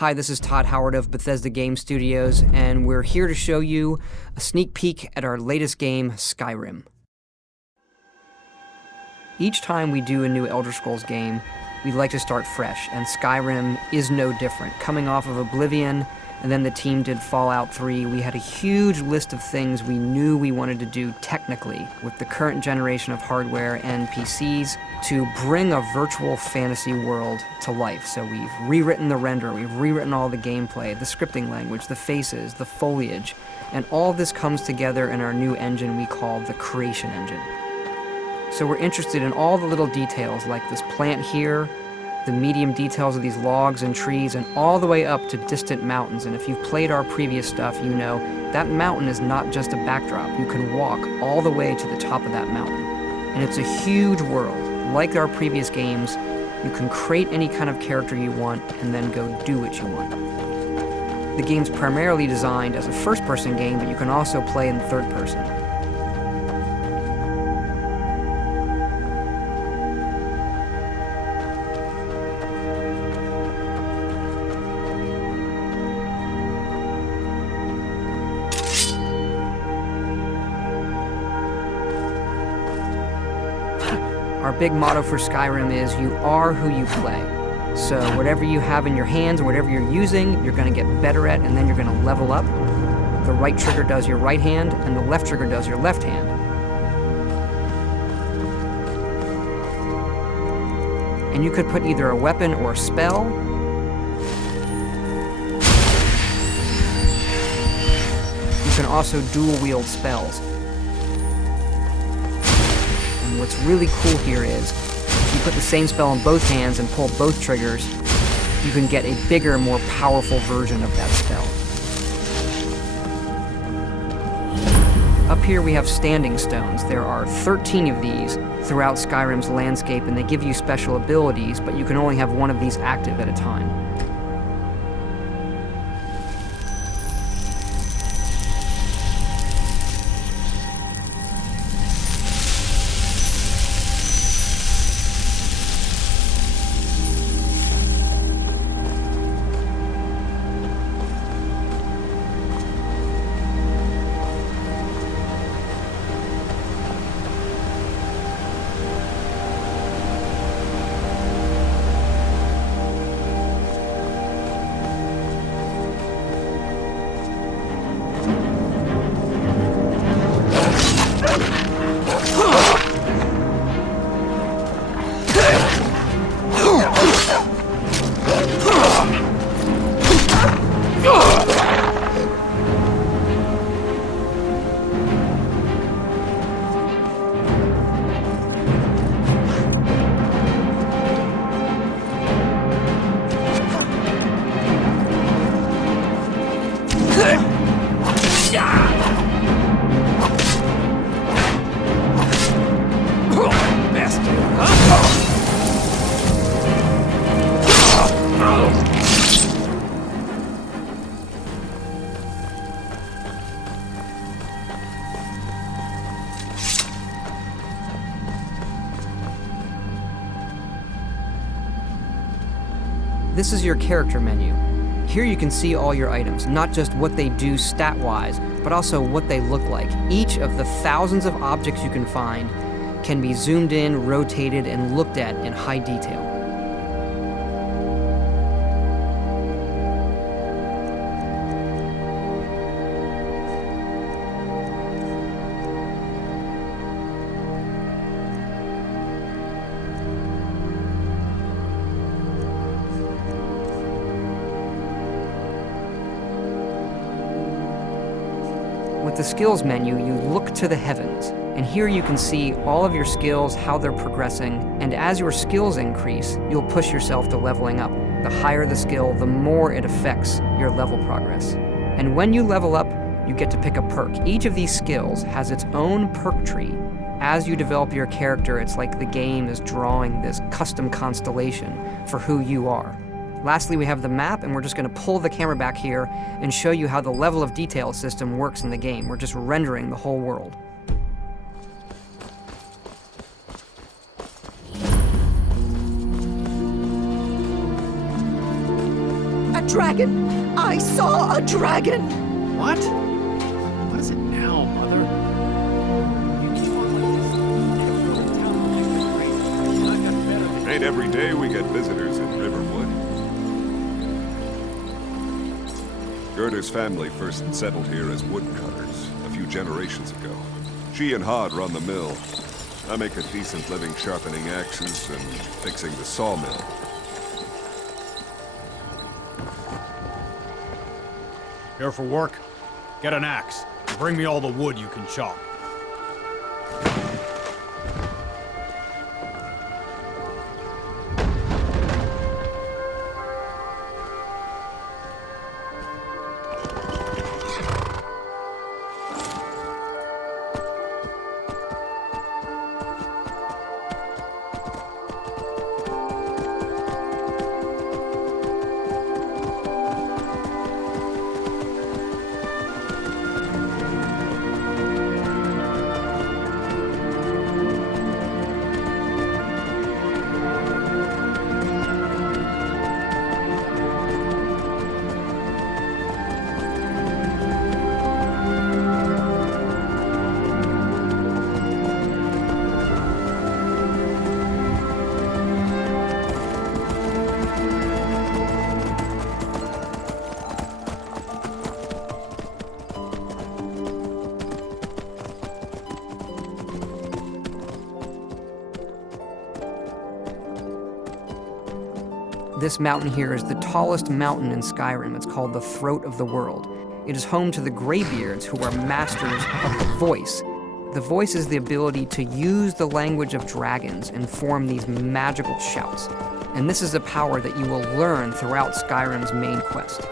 Hi, this is Todd Howard of Bethesda Game Studios, and we're here to show you a sneak peek at our latest game, Skyrim. Each time we do a new Elder Scrolls game, we like to start fresh, and Skyrim is no different. Coming off of Oblivion, and then the team did Fallout 3, we had a huge list of things we knew we wanted to do technically with the current generation of hardware and PCs to bring a virtual fantasy world to life. So we've rewritten the render, we've rewritten all the gameplay, the scripting language, the faces, the foliage, and all this comes together in our new engine we call the Creation Engine. So we're interested in all the little details like this plant here, the medium details of these logs and trees, and all the way up to distant mountains. And if you've played our previous stuff, you know that mountain is not just a backdrop. You can walk all the way to the top of that mountain. And it's a huge world. Like our previous games, you can create any kind of character you want and then go do what you want. The game's primarily designed as a first-person game, but you can also play in third person. Our big motto for Skyrim is, you are who you play. So whatever you have in your hands, or whatever you're using, you're going to get better at, and then you're going to level up. The right trigger does your right hand, and the left trigger does your left hand. And you could put either a weapon or a spell. You can also dual-wield spells. What's really cool here is, if you put the same spell in both hands and pull both triggers, you can get a bigger, more powerful version of that spell. Up here we have standing stones. There are 13 of these throughout Skyrim's landscape, and they give you special abilities, but you can only have one of these active at a time. This is your character menu. Here you can see all your items, not just what they do stat-wise, but also what they look like. Each of the thousands of objects you can find can be zoomed in, rotated, and looked at in high detail. With the skills menu, you look to the heavens, and here you can see all of your skills, how they're progressing, and as your skills increase, you'll push yourself to leveling up. The higher the skill, the more it affects your level progress. And when you level up, you get to pick a perk. Each of these skills has its own perk tree. As you develop your character, it's like the game is drawing this custom constellation for who you are. Lastly, we have the map, and we're just going to pull the camera back here and show you how the level of detail system works in the game. We're just rendering the whole world. dragon! I saw a dragon! What? What is it now, Mother? You keep on like this, everyone in town will think you're crazy. I got better than Ain't every day we get visitors in Riverwood. Gerda's family first settled here as woodcutters a few generations ago. She and Hod run the mill. I make a decent living sharpening axes and fixing the sawmill. Here for work? Get an axe. And bring me all the wood you can chop. This mountain here is the tallest mountain in Skyrim. It's called the Throat of the World. It is home to the Greybeards, who are masters of the voice. The voice is the ability to use the language of dragons and form these magical shouts. And this is a power that you will learn throughout Skyrim's main quest.